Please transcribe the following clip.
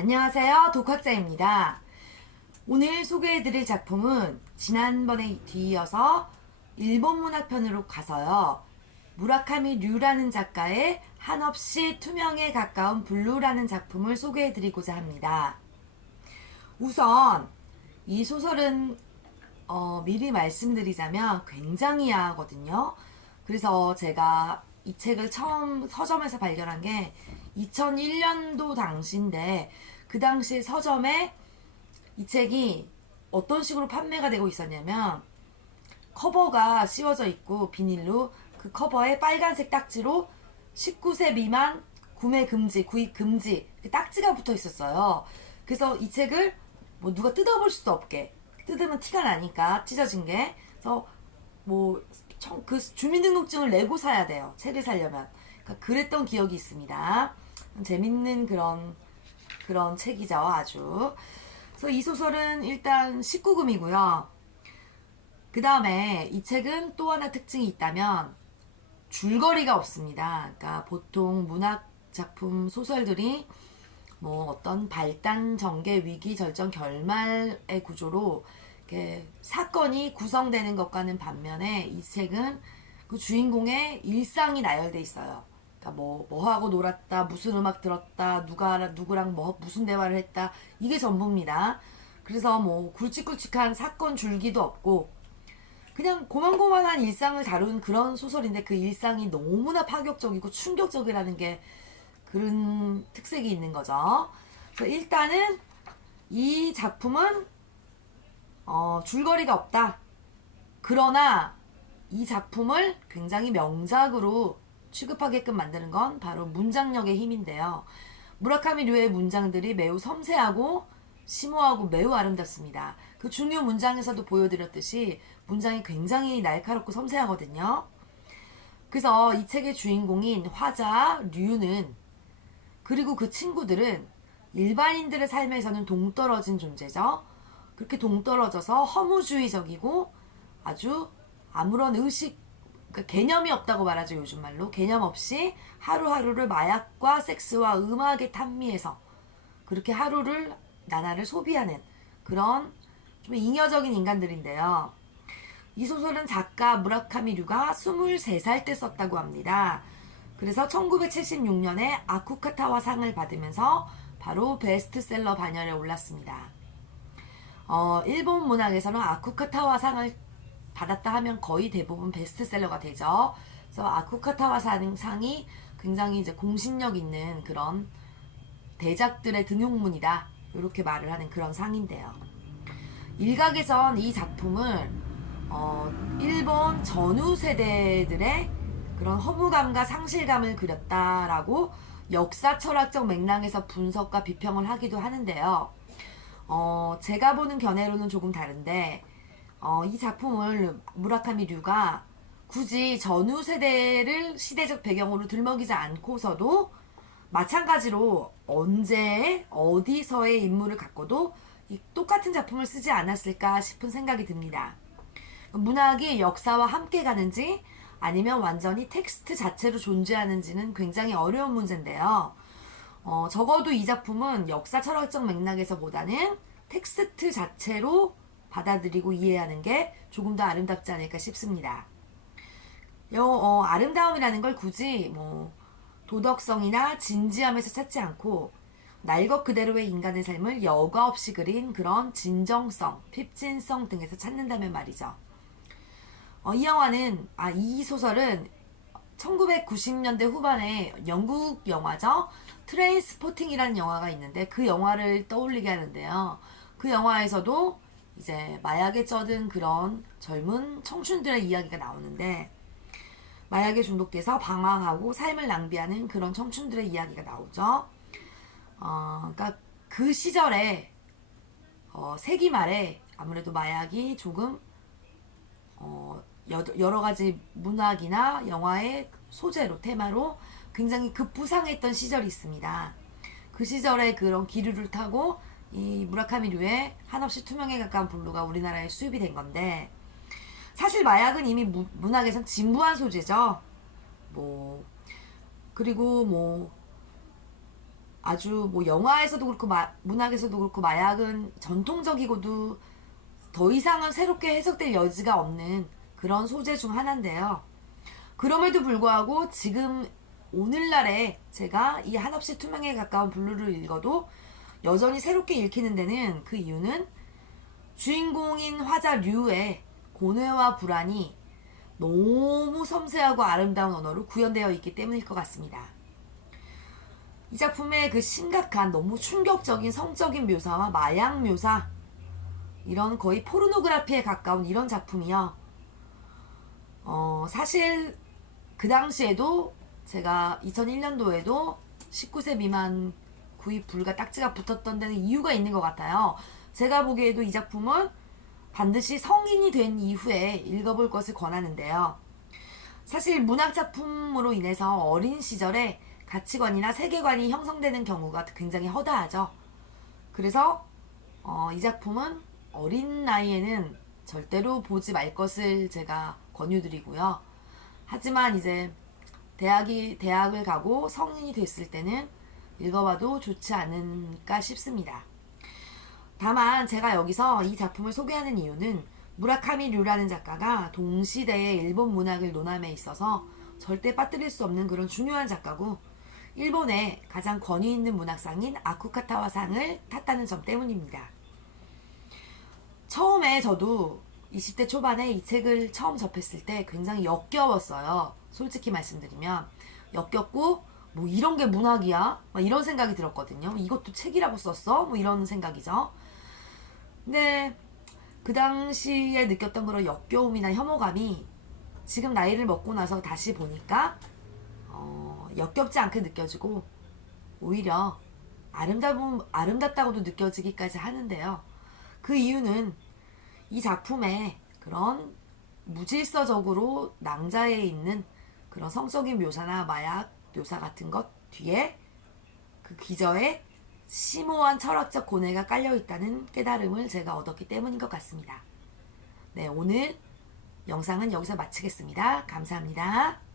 안녕하세요. 독학자입니다. 오늘 소개해드릴 작품은 지난번에 뒤이어서 일본 문학편으로 가서요. 무라카미 류라는 작가의 한없이 투명에 가까운 블루라는 작품을 소개해드리고자 합니다. 우선 이 소설은 미리 말씀드리자면 굉장히 야하거든요. 그래서 제가 이 책을 처음 서점에서 발견한 게 2001년도 당시인데, 그 당시에 서점에 이 책이 어떤 식으로 판매가 되고 있었냐면, 커버가 씌워져 있고 비닐로 그 커버에 빨간색 딱지로 19세 미만 구매 금지, 구입 금지 딱지가 붙어 있었어요. 그래서 이 책을 뭐 누가 뜯어볼 수도 없게, 뜯으면 티가 나니까 찢어진 게. 그래서 뭐 그 주민등록증을 내고 사야 돼요, 책을 사려면. 그러니까 그랬던 기억이 있습니다. 재밌는 그런 책이죠, 아주. 그래서 이 소설은 일단 19금이고요. 그 다음에 이 책은 또 하나 특징이 있다면 줄거리가 없습니다. 그러니까 보통 문학 작품 소설들이 뭐 어떤 발단, 전개, 위기, 절정, 결말의 구조로 이렇게 사건이 구성되는 것과는 반면에 이 책은 그 주인공의 일상이 나열돼 있어요. 그러니까 뭐 하고 놀았다, 무슨 음악 들었다, 누구랑 무슨 대화를 했다, 이게 전부입니다. 그래서 뭐 굵직굵직한 사건 줄기도 없고 그냥 고만고만한 일상을 다룬 그런 소설인데, 그 일상이 너무나 파격적이고 충격적이라는 게 그런 특색이 있는 거죠. 그래서 일단은 이 작품은 줄거리가 없다. 그러나 이 작품을 굉장히 명작으로 취급하게끔 만드는 건 바로 문장력의 힘인데요. 무라카미 류의 문장들이 매우 섬세하고 심오하고 매우 아름답습니다. 그 중요 문장에서도 보여드렸듯이 문장이 굉장히 날카롭고 섬세하거든요. 그래서 이 책의 주인공인 화자 류는, 그리고 그 친구들은 일반인들의 삶에서는 동떨어진 존재죠. 그렇게 동떨어져서 허무주의적이고 아주 아무런 그러니까 개념이 없다고 말하죠, 요즘 말로. 개념 없이 하루하루를 마약과 섹스와 음악에 탐미해서 그렇게 하루를 나날을 소비하는 그런 좀 잉여적인 인간들인데요. 이 소설은 작가 무라카미 류가 23살 때 썼다고 합니다. 그래서 1976년에 아쿠카타와 상을 받으면서 바로 베스트셀러 반열에 올랐습니다. 일본 문학에서는 아쿠카타와 상을 받았다 하면 거의 대부분 베스트셀러가 되죠. 그래서 아쿠카타와 상이 굉장히 이제 공신력 있는 그런 대작들의 등용문이다, 이렇게 말을 하는 그런 상인데요. 일각에선 이 작품을 일본 전후 세대들의 그런 허무감과 상실감을 그렸다라고 역사 철학적 맥락에서 분석과 비평을 하기도 하는데요. 제가 보는 견해로는 조금 다른데, 이 작품을 무라카미 류가 굳이 전후 세대를 시대적 배경으로 들먹이지 않고서도 마찬가지로 언제 어디서의 인물을 갖고도 똑같은 작품을 쓰지 않았을까 싶은 생각이 듭니다. 문학이 역사와 함께 가는지 아니면 완전히 텍스트 자체로 존재하는지는 굉장히 어려운 문제인데요. 적어도 이 작품은 역사 철학적 맥락에서보다는 텍스트 자체로 받아들이고 이해하는 게 조금 더 아름답지 않을까 싶습니다. 아름다움이라는 걸 굳이 뭐 도덕성이나 진지함에서 찾지 않고 날 것 그대로의 인간의 삶을 여과 없이 그린 그런 진정성, 핍진성 등에서 찾는다면 말이죠. 이 소설은 1990년대 후반에 영국 영화죠. 트레인스포팅이라는 영화가 있는데 그 영화를 떠올리게 하는데요. 그 영화에서도 이제 마약에 쩌든 그런 젊은 청춘들의 이야기가 나오는데, 마약에 중독돼서 방황하고 삶을 낭비하는 그런 청춘들의 이야기가 나오죠. 그러니까 그 시절에 세기 말에 아무래도 마약이 조금 여러 가지 문학이나 영화의 소재로, 테마로 굉장히 급부상했던 시절이 있습니다. 그 시절에 그런 기류를 타고 이 무라카미 류의 한없이 투명에 가까운 블루가 우리나라에 수입이 된 건데, 사실 마약은 이미 문학에선 진부한 소재죠. 그리고 아주 뭐 영화에서도 그렇고 문학에서도 그렇고 마약은 전통적이고도 더 이상은 새롭게 해석될 여지가 없는 그런 소재 중 하나인데요. 그럼에도 불구하고 지금 오늘날에 제가 이 한없이 투명에 가까운 블루를 읽어도 여전히 새롭게 읽히는 데는 그 이유는 주인공인 화자 류의 고뇌와 불안이 너무 섬세하고 아름다운 언어로 구현되어 있기 때문일 것 같습니다. 이 작품의 그 심각한 너무 충격적인 성적인 묘사와 마약 묘사, 이런 거의 포르노그라피에 가까운 이런 작품이요. 사실 그 당시에도 제가 2001년도에도 19세 미만 구입 불가 딱지가 붙었던 데는 이유가 있는 것 같아요. 제가 보기에도 이 작품은 반드시 성인이 된 이후에 읽어볼 것을 권하는데요. 사실 문학 작품으로 인해서 어린 시절에 가치관이나 세계관이 형성되는 경우가 굉장히 허다하죠. 그래서 이 작품은 어린 나이에는 절대로 보지 말 것을 제가 권유드리고요. 하지만 이제 대학을 가고 성인이 됐을 때는 읽어봐도 좋지 않을까 싶습니다. 다만 제가 여기서 이 작품을 소개하는 이유는 무라카미 류라는 작가가 동시대의 일본 문학을 논함에 있어서 절대 빠뜨릴 수 없는 그런 중요한 작가고, 일본의 가장 권위 있는 문학상인 아쿠카타와상을 탔다는 점 때문입니다. 처음에 저도 20대 초반에 이 책을 처음 접했을 때 굉장히 역겨웠어요. 솔직히 말씀드리면 역겹고, 뭐 이런 게 문학이야? 막 이런 생각이 들었거든요. 이것도 책이라고 썼어? 뭐 이런 생각이죠. 근데 그 당시에 느꼈던 그런 역겨움이나 혐오감이 지금 나이를 먹고 나서 다시 보니까 역겹지 않게 느껴지고 오히려 아름답다고도 느껴지기까지 하는데요. 그 이유는 이 작품에 그런 무질서적으로 낭자해 있는 그런 성적인 묘사나 마약 묘사 같은 것 뒤에 그 기저에 심오한 철학적 고뇌가 깔려 있다는 깨달음을 제가 얻었기 때문인 것 같습니다. 네, 오늘 영상은 여기서 마치겠습니다. 감사합니다.